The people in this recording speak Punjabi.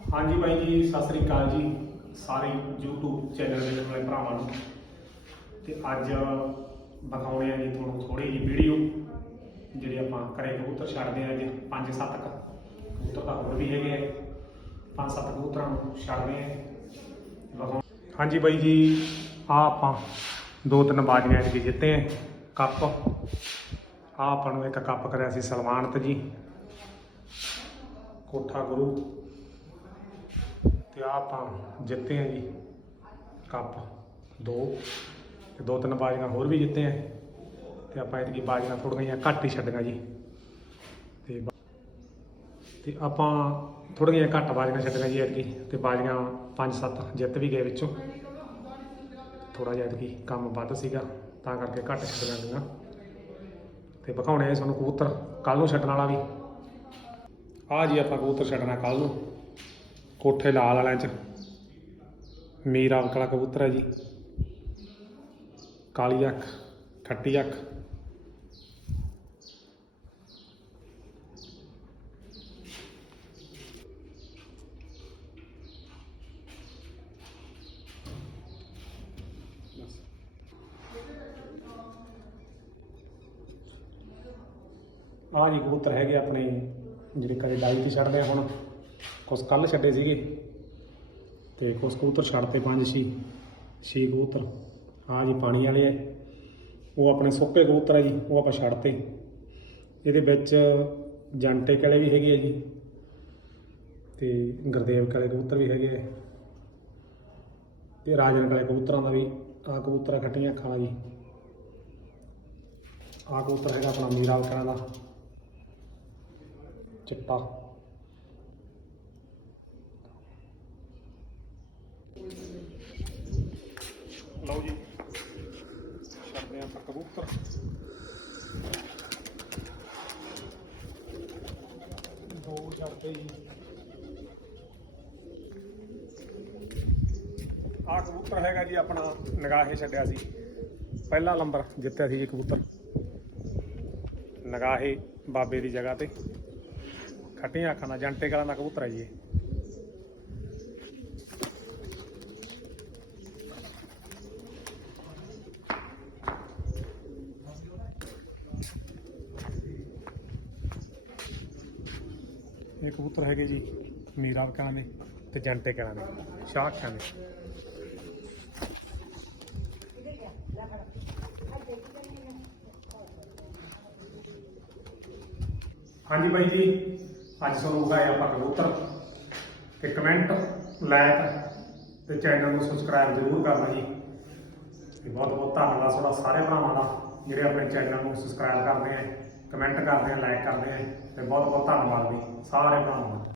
ਹਾਂਜੀ ਬਾਈ ਜੀ, ਸਤਿ ਸ੍ਰੀ ਅਕਾਲ ਜੀ ਸਾਰੇ YouTube ਚੈਨਲ ਦੇ ਆਪਣੇ ਭਰਾਵਾਂ ਨੂੰ। ਤੇ ਅੱਜ ਵਿਖਾਉਣੇ ਆ ਜੀ ਤੁਹਾਨੂੰ ਥੋੜੀ ਜਿਹੀ ਵੀਡੀਓ ਜਿਹੜੇ ਆਪਾਂ ਕਰੇ ਕਬੂਤਰ ਛੱਡਦੇ ਆ ਜੀ, ਪੰਜ ਸੱਤ ਕ ਕਬੂਤਰ ਤਾਂ ਹੋਰ ਵੀ ਹੈਗੇ ਆ। ਪੰਜ ਸੱਤ ਕਬੂਤਰਾਂ ਨੂੰ ਛੱਡਦੇ ਆ। ਹਾਂਜੀ ਬਾਈ ਜੀ ਆ ਆਪਾਂ ਦੋ ਤਿੰਨ ਬਾਜ਼ੀਆਂ ਜੀ ਜਿੱਤੇ ਆ, ਕੱਪ। ਆ ਆਪਾਂ ਨੂੰ ਇੱਕ ਕੱਪ ਕਰਿਆ ਸੀ ਸਲਮਾਨਤ ਜੀ, ਕੋਠਾ ਗੁਰੂ। ਆਪਾਂ ਜਿੱਤੇ ਆ ਜੀ, ਕੱਪ, ਦੋ, ਤੇ ਦੋ ਤਿੰਨ ਬਾਜ਼ੀਆਂ ਹੋਰ ਵੀ ਜਿੱਤੇ ਆ। ਤੇ ਆਪਾਂ ਇਤਕੀ ਬਾਜ਼ੀਆਂ ਥੋੜ੍ਹੀਆਂ ਜਿਹੀਆਂ ਘੱਟ ਹੀ ਛੱਡੀਆਂ ਜੀ। ਤੇ ਬਾ- ਤੇ ਆਪਾਂ ਥੋੜ੍ਹੀਆਂ ਜਿਹੀਆਂ ਘੱਟ ਬਾਜ਼ੀਆਂ ਛੱਡੀਆਂ ਜੀ ਐਤਕੀ, ਤੇ ਬਾਜ਼ੀਆਂ ਪੰਜ ਸੱਤ ਜਿੱਤ ਵੀ ਗਏ ਵਿੱਚੋਂ। ਥੋੜਾ ਜਿਹਾ ਐਤਕੀ ਕੰਮ ਵੱਧ ਸੀਗਾ, ਤਾਂ ਕਰਕੇ ਘੱਟ ਛੱਡੀਆਂ ਗਈਆਂ। ਤੇ ਵਿਖਾਉਣੇ ਆ ਤੁਹਾਨੂੰ ਕਬੂਤਰ ਕੱਲ ਨੂੰ ਛੱਡਣ ਵਾਲਾ ਵੀ। ਆ ਜੀ ਆਪਾਂ ਕਬੂਤਰ ਛੱਡਣਾ ਕੱਲ ਨੂੰ। ਕੋਠੇ ਲਾਲ ਵਾਲਿਆਂ ਚ। ਮੀਰ ਆਪ ਕਬੂਤਰ ਹੈ ਜੀ। ਕਾਲੀ ਅੱਖ, ਖੱਟੀ ਅੱਖ। ਆ ਜੀ ਕਬੂਤਰ ਹੈਗੇ ਆਪਣੇ, ਜਿਹੜੇ ਕਦੇ ਡਾਈ ਤੇ ਛੱਡਦੇ ਆ ਹੁਣ। ਕੁਛ ਕੱਲ ਛੱਡੇ ਸੀਗੇ ਤੇ ਕੁਛ ਕਬੂਤਰ ਛੱਡਤੇ ਪੰਜ ਛੇ ਛੇ ਕਬੂਤਰ। ਆ ਜੀ ਪਾਣੀ ਵਾਲੇ ਆ। ਉਹ ਆਪਣੇ ਸੁੱਕੇ ਕਬੂਤਰ ਆ ਜੀ, ਉਹ ਆਪਾਂ ਛੱਡਤੇ। ਇਹਦੇ ਵਿੱਚ ਜੰਟੇ ਕਲੇ ਵੀ ਹੈਗੇ ਆ ਜੀ ਤੇ ਗੁਰਦੇਵ ਕਲੇ ਕਬੂਤਰ ਵੀ ਹੈਗੇ ਆ। ਤੇ ਰਾਜਨ ਕਲੇ ਕਬੂਤਰਾਂ ਦਾ ਵੀ ਆ ਕਬੂਤਰ ਖੱਟੀਆਂ ਅੱਖਾਂ ਜੀ। ਆ ਕਬੂਤਰ ਹੈਗਾ ਆਪਣਾ ਮੀਰਾ ਵਕਰਾਂ ਦਾ। ਚਿੱਟਾ ਲਓ ਜੀ ਛੱਡਦੇ ਆਪਾਂ ਕਬੂਤਰ ਦੋ ਛੱਡਦੇ ਜੀ ਆਹ ਕਬੂਤਰ ਹੈਗਾ ਜੀ ਆਪਣਾ, ਨਗਾਹੇ ਛੱਡਿਆ ਸੀ। ਪਹਿਲਾ ਨੰਬਰ ਜਿੱਤਿਆ ਸੀ ਜੀ ਕਬੂਤਰ। ਨਗਾਹੇ ਬਾਬੇ ਦੀ ਜਗ੍ਹਾ ਤੇ। ਖੱਟੀਆਂ ਅੱਖਾਂ ਦਾ ਜੰਟੇ ਕਲਾਂ ਦਾ ਕਬੂਤਰ ਹੈ ਜੀ ਇਹ ਕਬੂਤਰ ਹੈਗੇ ਜੀ ਮੀਰਾ ਕਲਾਂ ਦੇ ਤੇ ਜੰਟੇ ਕਲਾਂ ਦੇ ਸ਼ਾਹ ਅੱਖਾਂ ਦੇ। ਹਾਂਜੀ ਬਾਈ ਜੀ, ਅੱਜ ਤੁਹਾਨੂੰ ਵਿਖਾਏ ਆਪਾਂ ਕਬੂਤਰ। ਤੇ ਕਮੈਂਟ ਲਾਇਕ ਤੇ ਚੈਨਲ ਨੂੰ ਸਬਸਕ੍ਰਾਈਬ ਜ਼ਰੂਰ ਕਰਨਾ ਜੀ। ਤੇ ਬਹੁਤ ਬਹੁਤ ਧੰਨਵਾਦ ਤੁਹਾਡਾ, ਸਾਰੇ ਭਰਾਵਾਂ ਦਾ, ਜਿਹੜੇ ਆਪਣੇ ਚੈਨਲ ਨੂੰ ਸਬਸਕ੍ਰਾਈਬ ਕਰਦੇ ਆ। ਕਮੈਂਟ ਕਰਦੇ ਆ ਲਾਈਕ ਕਰਦੇ ਆ ਤੇ ਬਹੁਤ ਬਹੁਤ ਧੰਨਵਾਦ ਵੀ ਸਾਰੇ ਭਰਾਵਾਂ ਦਾ